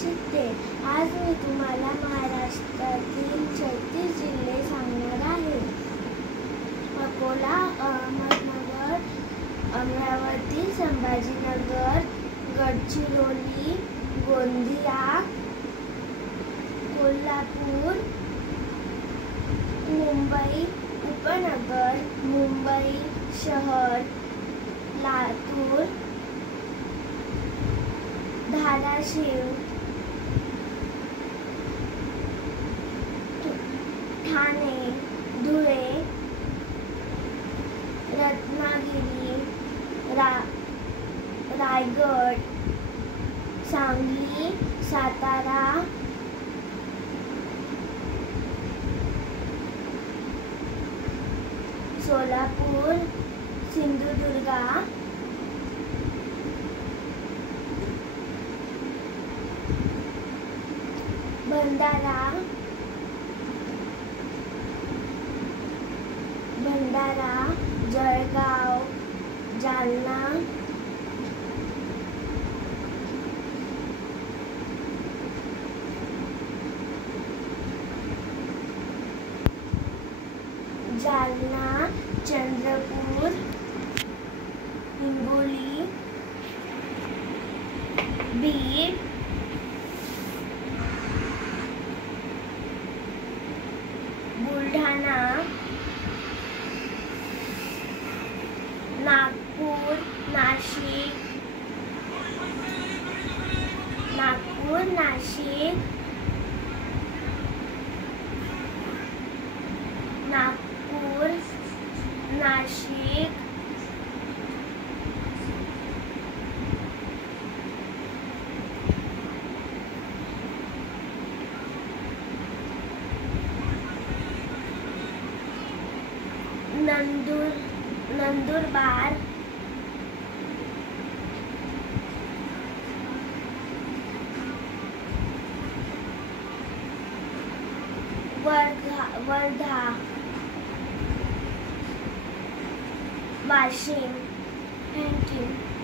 शिकते. आज मी तुम्हाला महाराष्ट्रातील 36 जिल्हे सांगणार आहे. अकोला, अहमदनगर, अमरावती, संभाजीनगर, गडचिरोली, गोंदिया, कोल्हापूर, मुंबई उपनगर, मुंबई शहर, लातूर, धाराशिव, ठाणे, धुळे, रत्नागिरी, रायगड, सांगली, सातारा, सोलापूर, सिंधुदुर्ग, भंडारा, जळगाव, जालना, चंद्रपूर, हिंगोली, बीड, बुलढाणा, नागपूर, नाशिक, नंदुरबार, वर्धा, वाशिम. Thank you.